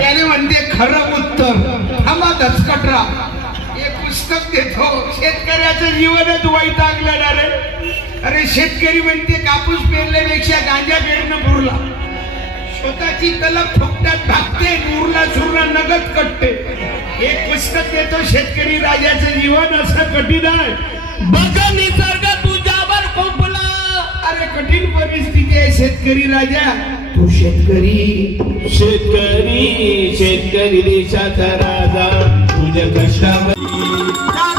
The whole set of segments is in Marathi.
याने म्हणते खरं उत्तर. थांबा दचकटरा. हे पुस्तक देतो. शेतकऱ्याचं जीवनच वैतागलं ना रे. अरे शेतकरी म्हणते कापूस पेरल्यापेक्षा गांजा पेरणं पुरला स्वतःची तलब फुकटात भागते नूरला सुरला नगद कटते. हे पुस्तक देतो शेतकरी राजाचं जीवन असं कठीण आहे. बघ निसर्ग कठीण परिस्थिती आहे शेतकरी राजा तू शेतकरी. शेतकरी शेतकरी देशाचा राजा. तुझ्या कष्टामध्ये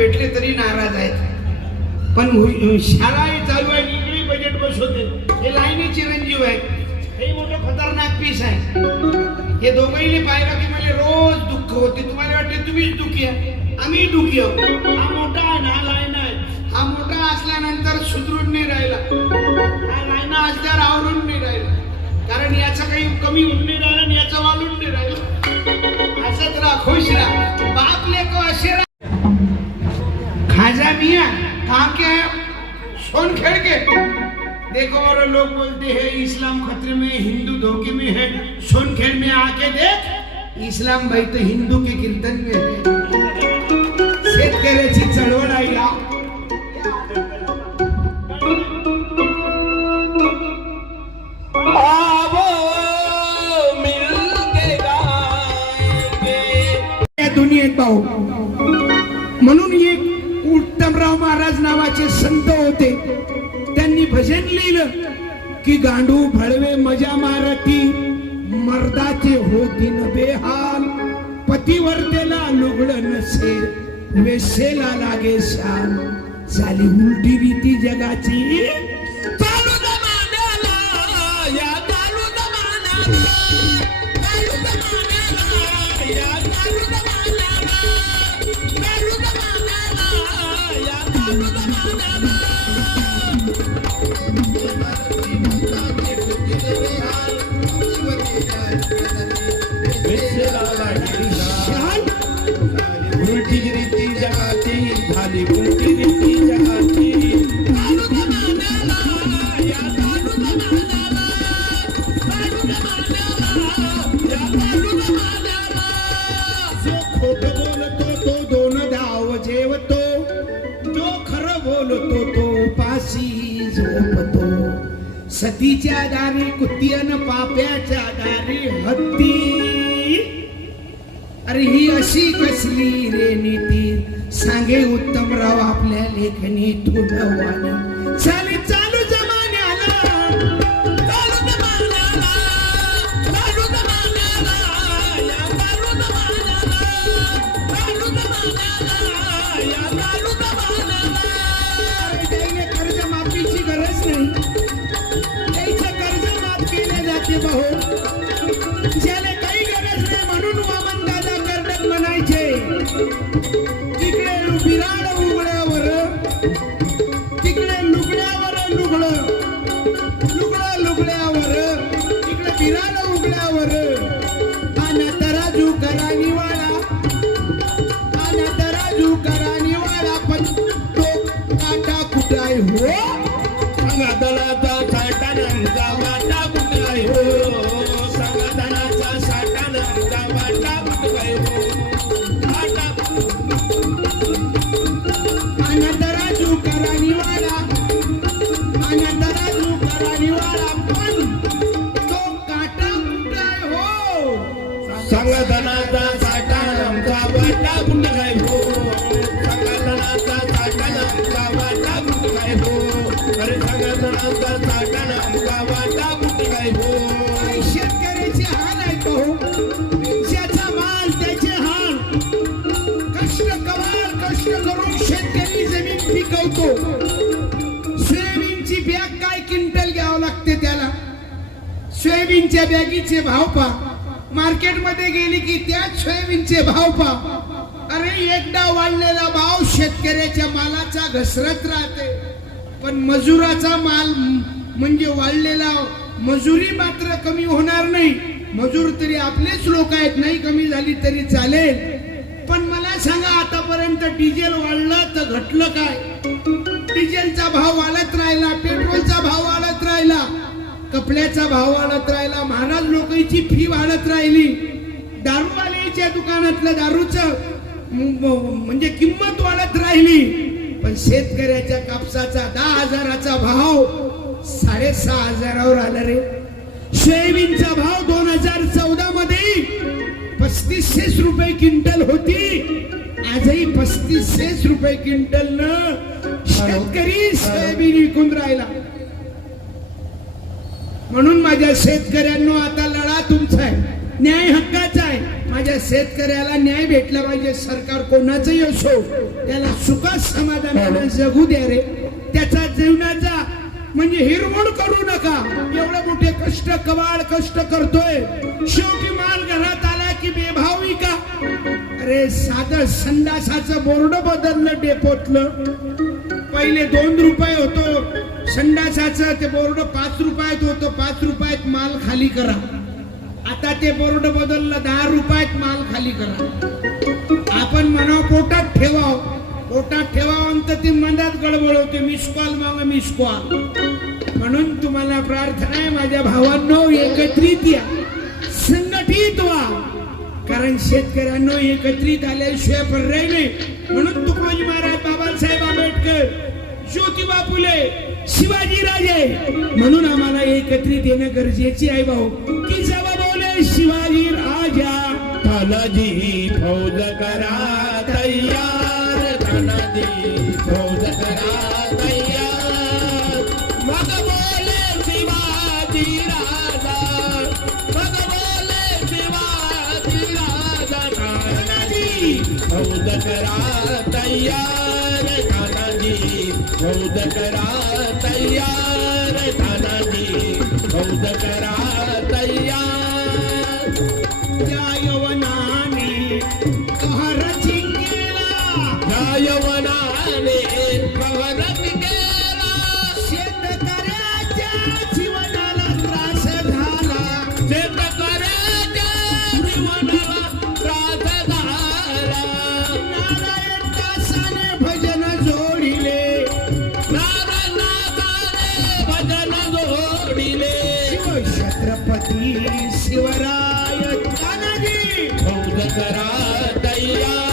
भेटले तरी नाराज आहेत. पण हु- शाळा चालू आहे वेगळी बजेट बसवते. हे लाईनी चिरंजीव आहे हे मोठं खतरनाक पीस आहे. हे दोघंही पाहिलं की मला रोज दुःख होते. तुम्हाला वाटते तुम्हीच दुखी आहे आम्ही दुखी आहोत. हा मोठा ना हा लाईन आहे. हा मोठा असल्यानंतर सुधरून नाही राहिला. हा लाईना असल्यावर आवरून नाही राहिला. कारण याचं काही कमी होऊन नाही राहिलं आणि याचा वाढून नाही राहिलं. असंच राहा खुश राहा. मिया कहा के है सोन खेड़ के। देखो और लोग बोलते हैं इस्लाम खतरे में हिंदू धोखे में है। सोन खेड़ में आके देख इस्लाम भाई तो हिंदू के कीर्तन में है। शेतकऱ्याची चळवळ आहे की गांडू भळवे मजा मारती मर्दाचे होतीन बेहाल. पतिवर्तेला लुगड नसे वेसेला लागे शाल झाली उलटी रीती जगाची. चालू जमान्याला या चालू जमान्याला चालू जमान्याला या चालू जमान्याला चालू जमान्याला या चालू जमान्याला. सतीच्या दारी कुत्तीयन पाप्याच्या दारी हत्ती. अरे ही अशी कसली रे नीती? सांगे उत्तमराव आपल्या लेखनी तुडवानी चाली तिकडे वाटा कुठलाय हो अरे संगदनाचा साठानंचा वाटा कुठलाय हो? काही शेतकऱ्याचे हाल आहेत भाऊ. ज्याचा माल त्याचे हाल. कष्ट कमाल कष्ट करून शेतकरी जमीन पिकवतो. सोयाबीनची बॅग काय क्विंटल घ्यावं लागते त्याला? सोयाबीनच्या बॅगीचे भाव पा. मार्केटमध्ये गेली की त्याच सोयाबीनचे भाव पा. अरे एकदा वाढलेला भाव शेतकऱ्याच्या मालाचा घसरत राहते. पण मजुराचा माल म्हणजे वाढलेला मजुरी मात्र कमी होणार नाही. मजूर तरी आपलेच लोक आहेत नाही कमी झाली तरी चालेल. पण मला सांगा आतापर्यंत डिझेल वाढलं तर घटलं काय? डिझेलचा भाव वाढत राहिला पेट्रोलचा भाव वाढत राहिला कपड्याचा भाव वाढत राहिला महाराज लोकांची फी वाढत राहिली. दारूवाल्याच्या दुकानातलं दारूचं म्हणजे किंमत वाढत राहिली. पण शेतकऱ्याच्या कापसाचा दहा हजाराचा भाव साडेसहा हजारावर आला रे. सोयाबीनचा भाव दोन हजार चौदा मध्ये पस्तीसशे रुपये क्विंटल होती. आजही पस्तीसशे रुपये क्विंटल न शेतकरी सोयाबीन विकून राहिला. म्हणून माझ्या शेतकऱ्यांनो आता लढा तुमचा आहे. न्याय हक्का माझ्या शेतकऱ्याला न्याय भेटला पाहिजे सरकार कोणाचंही असो त्याला सुखात समाधानाने जगू द्या रे. त्याचा जीवनाचा म्हणजे हिरवण करू नका. एवढे मोठे कष्ट कवाड कष्ट करतोय. शेवटी माल घरात आला की बेभावी का? अरे साधं संडासाचं बोर्ड बदललं डेपोतलं. पहिले दोन रुपये होतो. संडासाचं ते बोर्ड पाच रुपयात होतं. पाच रुपयात माल खाली करा. आता ते बोर्ड बदललं दहा रुपयात माल खाली करा. आपण म्हणाव पोटात ठेवाव. पोटात ठेवावं तर ती मनात गडबड होते मिस कॉल माग मिस कॉल. म्हणून तुम्हाला प्रार्थना आहे माझ्या भावांनो एकत्रित या. संघटित व्हा. कारण शेतकऱ्यांनो एकत्रित आल्याशिवाय पर्याय नाही. म्हणून तुकडोजी महाराज बाबासाहेब आंबेडकर ज्योतिबा फुले शिवाजी राजे म्हणून आम्हाला एकत्रित येणं गरजेचे आहे भाऊ. तानाजी फौज करा तयार तानाजी फौज करा तयार. मग बोले शिवाजी राजा मग बोले शिवाजी राजा तानाजी फौज करा तयार फौज करा तयार फौज करा तयार. शिवराय तानाजी फौज करा तैया.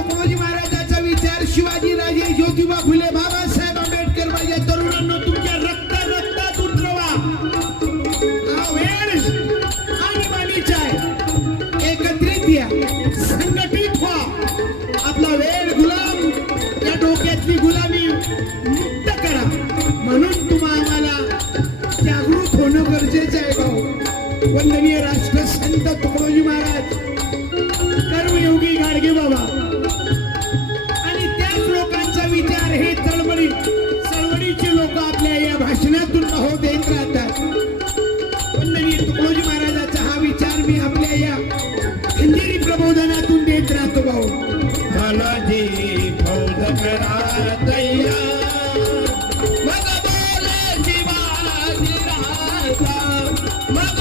तुकडोजी महाराजाचा विचार शिवाजी राजे ज्योतिबा फुले प्रबोधनातून भाऊ फौज करा मग शिवाजी राजा. मग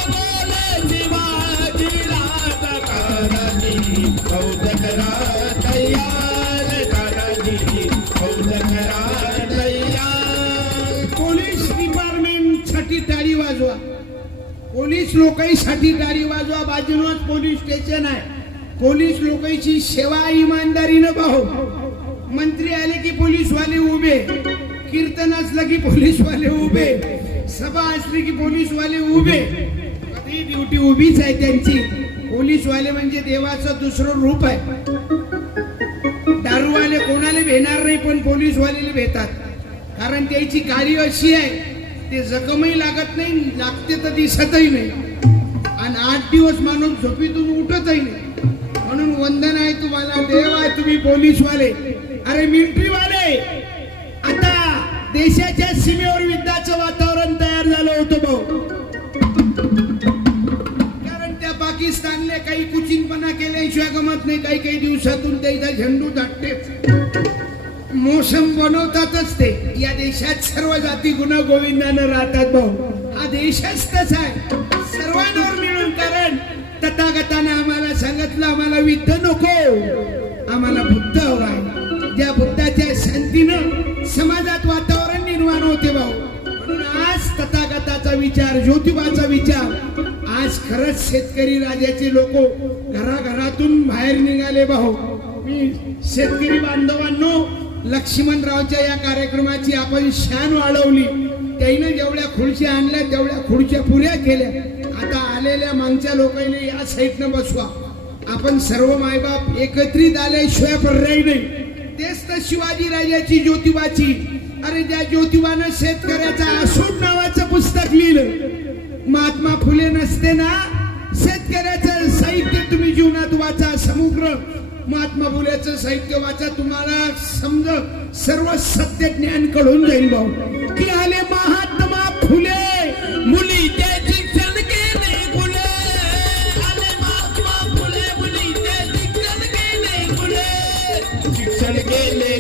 शिवाजी राजा. फौज करा फौज करा पोलीस डिपार्टमेंटसाठी टाळी वाजवा. पोलीस लोकांसाठी टाळी वाजवा. बाजूनच पोलीस स्टेशन आहे. पोलीस लोकांची सेवा इमानदारीनं पाहू. मंत्री आले की पोलीसवाले उभे. कीर्तन असलं की पोलीसवाले उभे. सभा असली की पोलीसवाले उभे. कधी ड्युटी उभीच आहे त्यांची. पोलीसवाले म्हणजे देवाचं दुसरं रूप आहे. दारूवाले कोणाला भेणार नाही पण पोलीसवाले भेटतात. कारण त्याची गाडी अशी आहे ते जखमही लागत नाही लागते तर दिसतही नाही. आणि आठ दिवस माणूस झोपीतून उठतही नाही. म्हणून वंदन आहे तुम्हाला देव आहे तुम्ही पोलीसवाले. अरे मिलिटरीवाले आता देशाच्या सीमेवर युद्धाचं वातावरण तयार झालं होतं भाऊ. कारण त्या पाकिस्तानने काही कुचिनपणा केल्याशिवाय गमत नाही काही काही दिवसातून त्याचा झेंडू दाटते. मोसम बनवतातच ते. या देशात सर्व जाती गुन्हा गोविंदानं राहतात भाऊ. हा देशच तसा आहे. सर्वांवर मिळून कारण तथागतानं सांगितलं आम्हाला विद्ध नको. आम्हाला बुद्ध हवाय ज्या बुद्धाच्या शांतीनं समाजात वातावरण निर्माण होते भाऊ. म्हणून आज तथागताचा विचार ज्योतिबाचा विचार. आज खरंच शेतकरी राजाचे लोक घराघरातून बाहेर निघाले भाऊ. मी शेतकरी बांधवांनो लक्ष्मणरावच्या या कार्यक्रमाची आपण शान वाढवली. त्याईनं जेवढ्या खुर्च्या आणल्या तेवढ्या खुर्च्या पुऱ्या केल्या. आता आलेल्या मागच्या लोकांनी या साईडनं बसवा. आपण सर्व मायबाप एकत्रित आल्याशिवाय पर्याय नाही. तेच तर शिवाजी राजाची ज्योतिबाची. अरे त्या ज्योतिबानं शेतकऱ्याचा आसूड नावाचं पुस्तक लिहिलं. महात्मा फुले नसते ना? शेतकऱ्याचं साहित्य तुम्ही जीवनात वाचा समुद्र महात्मा फुलेचं साहित्य वाचा तुम्हाला समज. सर्व सत्य ज्ञान कळून जाईल भाऊ. की आले महात्मा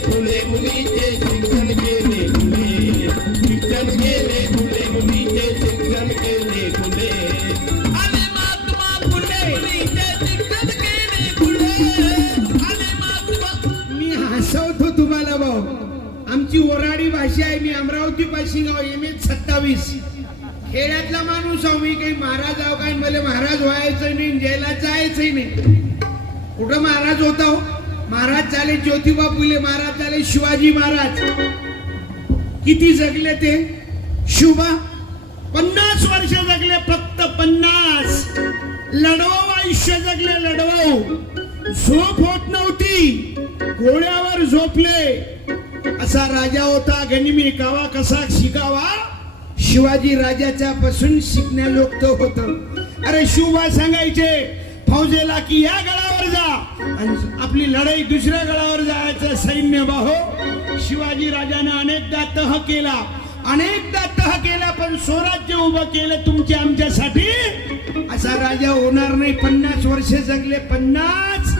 मुलीचे शिक्षण केले शिक्षण केले मुलीचे शिक्षण केले आले महात्मा फुले मुलीचे शिक्षण केले आले महात्मा मी हसवतो तुम्हाला भाऊ. आमची ओराडी भाषा आहे मी अमरावती पाशी गाव एम एच सत्तावीस. खेड्यातला माणूस आहो मी काही महाराज आहो काही मला महाराज व्हायचं नाही जेला जायचंही नाही. कुठं महाराज होता हो? महाराज झाले ज्योतिबा फुले महाराज झाले शिवाजी महाराज. किती जगले ते? शुभा पन्नास वर्ष जगले फक्त पन्नास. लढवाऊ आयुष्य जगले लढवाऊ झोप होत नव्हती. घोड्यावर झोपले. असा राजा होता गनिमी कावा कसा शिकावा? शिवाजी राजाच्या पासून शिकण्या लोक होत. अरे शुभा सांगायचे फौजेला की या गळा आणि आपली लढाई दुसऱ्या गडावर जायचं सैन्य बाहो. शिवाजी राजाने अनेकदा तह केला. अनेकदा तह केला पण स्वराज्य उभं केलं तुमच्या आमच्यासाठी. असा राजा होणार नाही. पन्नास वर्ष जगले पन्नास.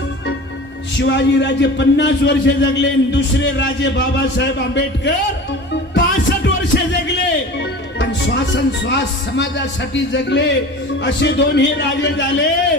शिवाजी राजे पन्नास वर्ष जगले आणि दुसरे राजे बाबासाहेब आंबेडकर पासष्ट वर्ष जगले. पण श्वासन श्वास समाजासाठी जगले. असे दोन हे राजे झाले.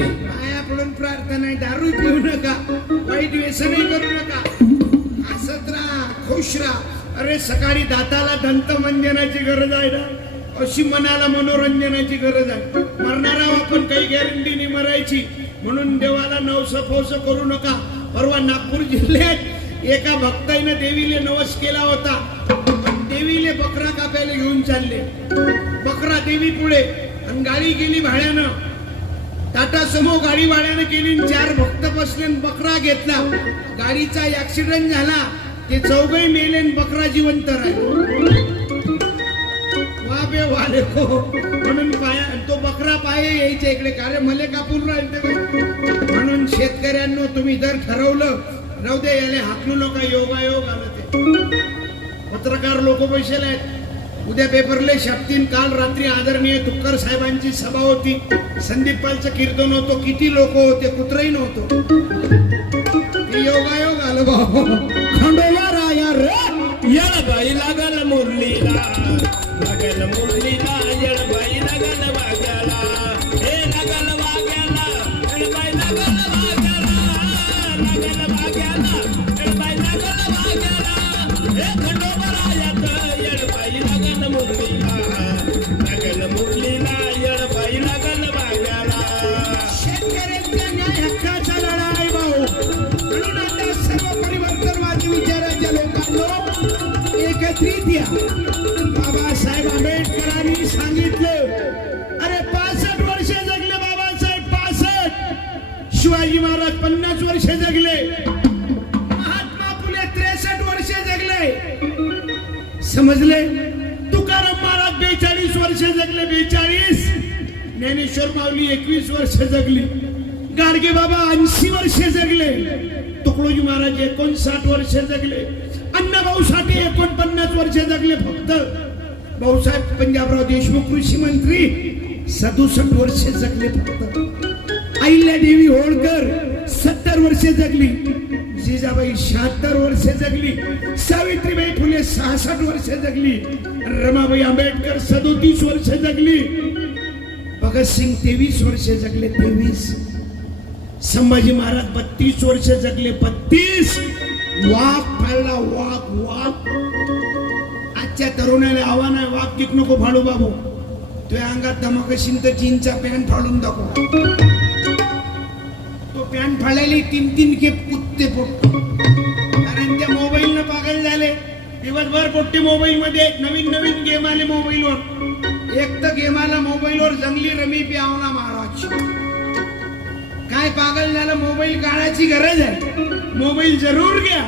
पाहिजे. माया पडून प्रार्थना आहे दारू पिऊ नका वाईट व्यसन करू नका. असत राहा खुश राहा. अरे सकाळी दाताला दंतमंजनाची गरज आहे ना? अशी मनाला मनोरंजनाची गरज आहे. मरणारा आपण काही गॅरंटी नाही मरायची. म्हणून देवाला नवसफोस करू नका. परवा नागपूर जिल्ह्यात एका भक्ताईनं देवीले नवस केला होता. पण देवीले बकरा कापायला घेऊन चालले. बकरा देवी पुढे आणि गाडी गेली भाड्यानं. टाटा समो गाडी केली चार भक्त बसले बकरा घेतला. गाडीचा ऍक्सिडेंट झाला. ते चौघही मेले बकरा जिवंत राहिला. वाले हो. म्हणून पाया तो बकरा पाये यायच्या इकडे. कारण मले कापून राहील म्हणून शेतकऱ्यांनो तुम्ही जर ठरवलं राहू दे याले हाकलू नका योगायोग आलं ते. पत्रकार लोक बसले आहेत. उद्या पेपरले शक्तीन काल रात्री आदरणीय तुक्कर साहेबांची सभा होती. संदीप पालचं कीर्तन होतो. किती लोक होते? कुत्रही नव्हतो. योगायोग आलं बाबा. खंडोबा राया रे. बाई लागल मुरलीला. लागल मुरलीला येळबाई लागल वाग्याला हे लागल वाग्याला येळबाई लागल वाग्याला लागल वाग्याला येळबाई लागल वाग्याला लोकांना बाबासाहेब आंबेडकरांनी सांगितलं अरे पासष्ट वर्ष जगले बाबासाहेब पासष्ट. शिवाजी महाराज पन्नास वर्ष जगले. महात्मा फुले त्रेसष्ट वर्ष जगले. समजले? तुकाराम महाराज बेचाळीस वर्ष जगले बेचाळीस. ज्ञानेश्वर माऊली एकवीस वर्ष जगली. गाडगे बाबा ऐंशी वर्ष जगले. तुकडोजी महाराज एकोणसाठ वर्ष जगले. अण्णाभाऊ एकोणपन्नास वर्ष जगले फक्त. भाऊसाहेब पंजाबराव देशमुख कृषी मंत्री सदुसष्ट वर्ष जगले फक्त. अहिल्यादेवी होळकर सत्तर वर्षे जगली. जिजाबाई शहात्तर वर्षे जगली. सावित्रीबाई फुले सहासष्ट वर्षे जगली. रमाबाई आंबेडकर सदोतीस वर्ष जगली. भगतसिंग तेवीस वर्षे जगले तेवीस. संभाजी महाराज बत्तीस वर्ष जगले बत्तीस. वाघ फाळला वाघ वाघ. आजच्या तरुणाला आव्हान आहे वाघ टिक नको फाडू बाबू. तुझ्या अंगात धमक असेल तर जीनचा पॅन्ट फाडून दाखव. तो पॅन्ट फाडायला तीन तीन खेप कुत्ते पोटतो कारण त्या मोबाईल न पागल झाले. दिवसभर पोट्टे मोबाईल मध्ये नवीन नवीन गेम आले मोबाईलवर. एक तर गेम आला मोबाईलवर जंगली रमी प्यावला महाराज. काय पागल झालं मोबाईल काढायची गरज आहे. मोबाईल जरूर घ्या.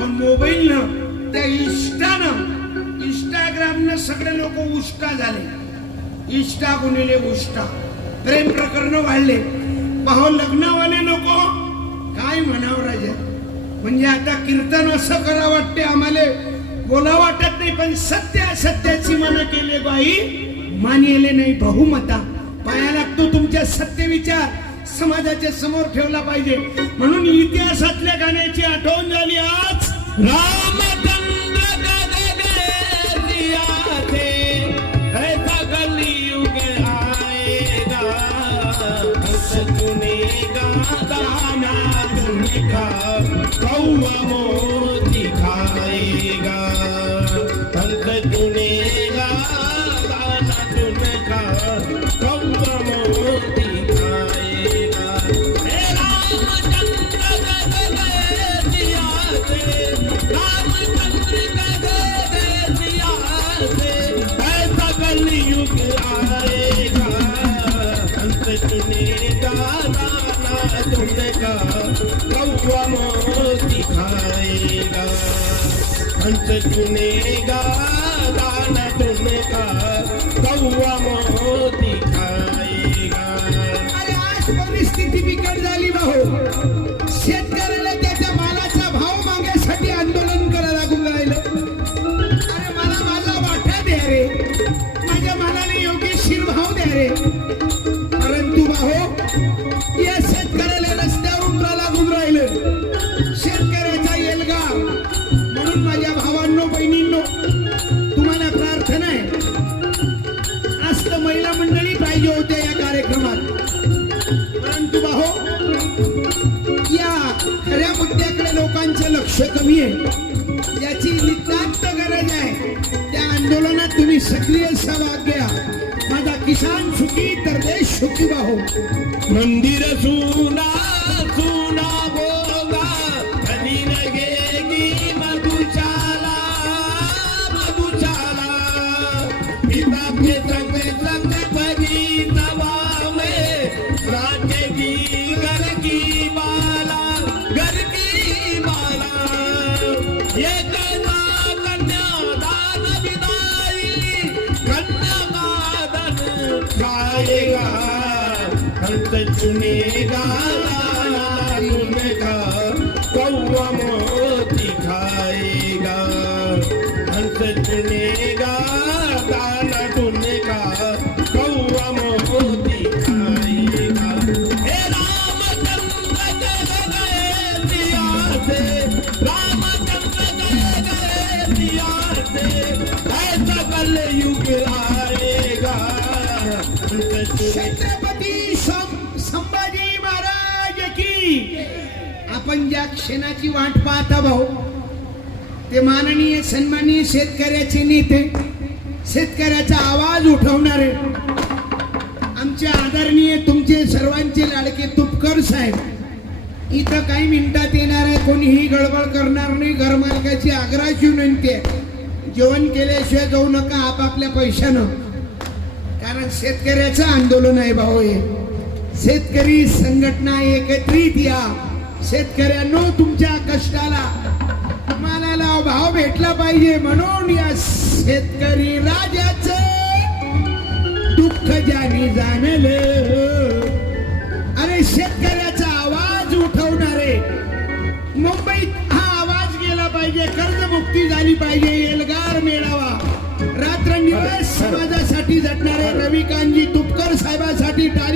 पण मोबाईल न त्या इष्टानं इंस्टाग्रामनं सगळे लोक उष्टा झाले. इष्टा गुणिले उष्टा. प्रेम प्रकरण वाढले. पाहो लग्नावाले लोक काय म्हणावं राजा? म्हणजे आता कीर्तन असं करा वाटते आम्हाला. बोला वाटत नाही पण सत्य असत्याची मन केले बाई. मानिले नाही बहुमता. पाया लागतो तुमच्या सत्य विचार. समाजाच्या समोर ठेवला पाहिजे. म्हणून इतिहासातल्या गाण्याची आठवण झाली आज. दिया थे आएगा। चुनेगा दाना तुमका कौआ मोती चुनेगा दाना कौआ तुमका कौआ मोती खाएगा अंत चुनेगा सक्रिय सहभाग माझा किसान सुखी तर देश सुखी भाऊ मंदिर सुना अंत चुनेगा शासनाची वाट पाहता भाऊ. ते माननीय सन्माननीय शेतकऱ्याचे नेते शेतकऱ्याचा आवाज उठवणारे. आमचे आदरणीय तुमचे सर्वांचे लाडके तुपकर साहेब. इथं काही मिनिटात येणार आहे कोणीही गडबड करणार नाही. घरमालकाची आग्रहाची विनंती आहे. जेवण केल्याशिवाय जाऊ नका आपापल्या पैशानं. कारण शेतकऱ्याचं आंदोलन आहे भाऊ हे. शेतकरी संघटना एकत्रित या. शेतकऱ्यांनो तुमच्या कष्टाला मालाला भाव भेटला पाहिजे म्हणून या शेतकरी राजाचं दुःख ज्याने जाणलं. अरे शेतकऱ्याचा आवाज उठवणारे मुंबईत हा आवाज गेला पाहिजे कर्जमुक्ती झाली पाहिजे एल्गार मेळावा. रात्रंदिवस समाजासाठी झटणारे रविकांतजी तुपकर साहेबांसाठी टाळ्या